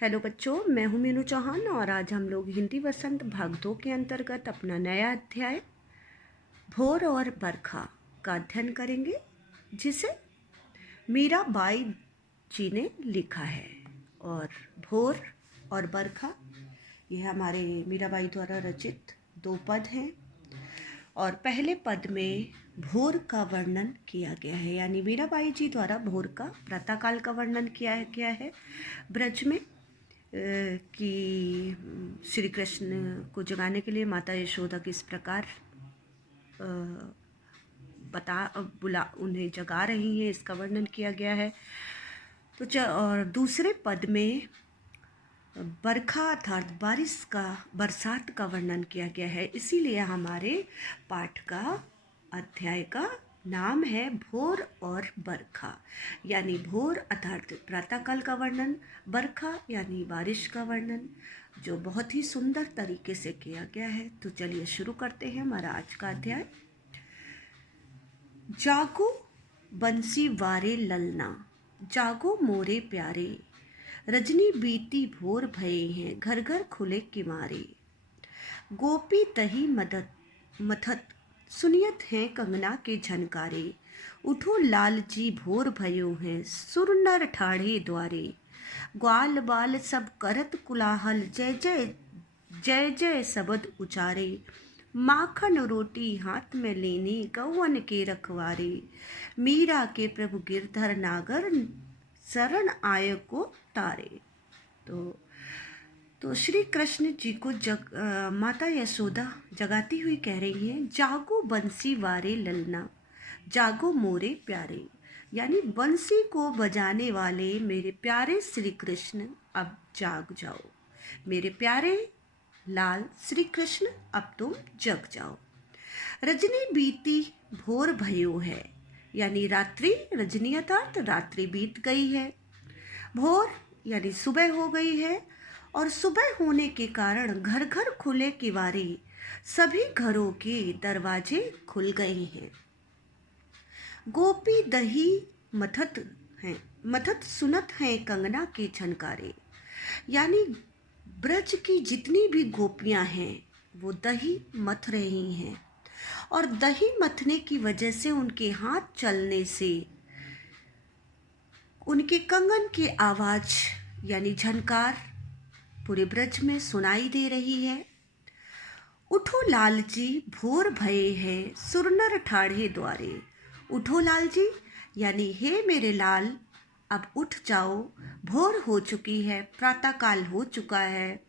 Hello बच्चों, मैं हूँ मीनू चौहान और आज हम लोग हिंदी वसंत भाग 2 के अंतर्गत अपना नया अध्याय भोर और बरखा का अध्ययन करेंगे, जिसे मीराबाई जी ने लिखा है। और भोर और बरखा यह हमारे मीराबाई द्वारा रचित 2 पद हैं। और पहले पद में भोर का वर्णन किया गया है, यानी मीराबाई जी द्वारा भोर का प्रातःकाल का वर्णन किया गया है। ब्रज में कि श्री कृष्ण को जगाने के लिए माता यशोदा किस प्रकार उन्हें जगा रही हैं, इसका वर्णन किया गया है। तो और दूसरे पद में बरखा अर्थात बरसात का वर्णन किया गया है। इसीलिए हमारे पाठ का अध्याय का नाम है भोर और बरखा, यानी भोर अर्थात प्रातःकाल का वर्णन, बरखा यानी बारिश का वर्णन, जो बहुत ही सुंदर तरीके से किया गया है। तो चलिए शुरू करते हैं हमारा आज का अध्याय। जागो बंसी वारे ललना, जागो मोरे प्यारे, रजनी बीती भोर भये हैं, घर घर खुले किमारे। गोपी दही मथत, सुनियत हैं कंगना के झनकारे। उठो लाल जी भोर भयो हैं, सुर नर ठाढ़े द्वारे। ग्वाल बाल सब करत कुलाहल, जय जय जय जय सबद उचारे। माखन रोटी हाथ में लेनी, गौवन के रखवारे। मीरा के प्रभु गिरधर नागर, शरण आय को तारे। तो श्री कृष्ण जी को माता यशोदा जगाती हुई कह रही हैं, जागो बंसी वारे ललना, जागो मोरे प्यारे, यानी बंसी को बजाने वाले मेरे प्यारे श्री कृष्ण अब जाग जाओ। मेरे प्यारे लाल श्री कृष्ण अब तुम जग जाओ। रजनी बीती भोर भयो है, यानी रात्रि, रजनी अर्थात रात्रि बीत गई है। भोर यानी सुबह हो गई है, और सुबह होने के कारण घर घर खुले किवारे, सभी घरों के दरवाजे खुल गए हैं। गोपी दही मथत हैं, मथत सुनत हैं कंगना के झनकारे, यानी ब्रज की जितनी भी गोपियां हैं वो दही मथ रही हैं, और दही मथने की वजह से उनके हाथ चलने से उनके कंगन की आवाज यानी झनकार पूरे ब्रज में सुनाई दे रही है। उठो लाल जी भोर भये हैं, सुरनर ठाढ़े द्वारे। उठो लाल जी यानी हे मेरे लाल, अब उठ जाओ, भोर हो चुकी है, प्रातःकाल हो चुका है।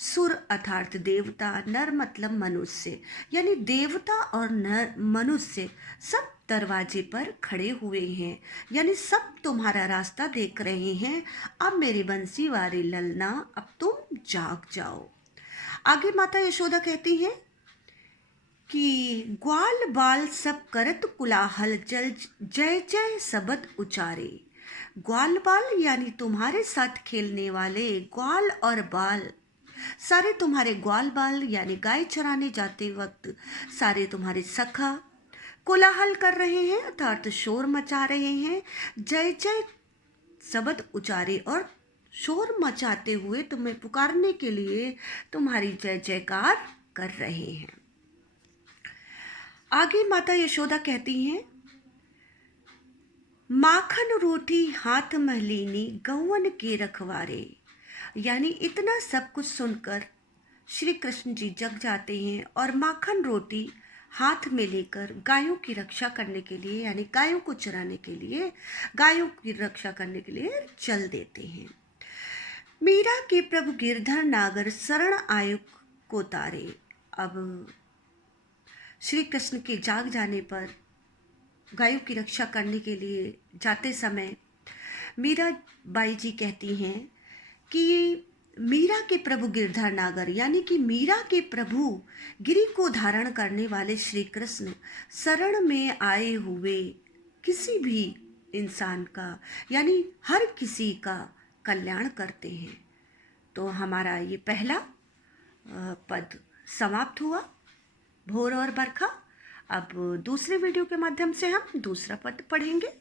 सुर अर्थात देवता, नर मतलब मनुष्य, यानी देवता और नर मनुष्य सब दरवाजे पर खड़े हुए हैं, यानी सब तुम्हारा रास्ता देख रहे हैं। अब मेरी बंसी वाले ललना, अब तुम जाग जाओ। आगे माता यशोदा कहती हैं कि ग्वाल बाल सब करत कुलाहल, जय जय सबद उचारे। ग्वाल बाल यानी तुम्हारे साथ खेलने वाले ग्वाल और बाल, सारे तुम्हारे ग्वाल बाल यानी गाय चराने जाते वक्त सारे तुम्हारे सखा कोलाहल कर रहे हैं अर्थात शोर मचा रहे हैं। जय जय सबद उचारे, और शोर मचाते हुए तुम्हें पुकारने के लिए तुम्हारी जय जयकार कर रहे हैं। आगे माता यशोदा कहती हैं, माखन रोटी हाथ महलीनी, गौवन के रखवारे, यानी इतना सब कुछ सुनकर श्री कृष्ण जी जग जाते हैं और माखन रोटी हाथ में लेकर गायों की रक्षा करने के लिए, यानी गायों को चराने के लिए, गायों की रक्षा करने के लिए चल देते हैं। मीरा के प्रभु गिरधर नागर, शरण आयुक को तारे। अब श्री कृष्ण के जाग जाने पर गायों की रक्षा करने के लिए जाते समय मीरा बाई जी कहती हैं कि मीरा के प्रभु गिरधर नागर, यानी कि मीरा के प्रभु गिरी को धारण करने वाले श्री कृष्ण शरण में आए हुए किसी भी इंसान का, यानी हर किसी का कल्याण करते हैं। तो हमारा ये पहला पद समाप्त हुआ, भोर और बरखा। अब दूसरे वीडियो के माध्यम से हम दूसरा पद पढ़ेंगे।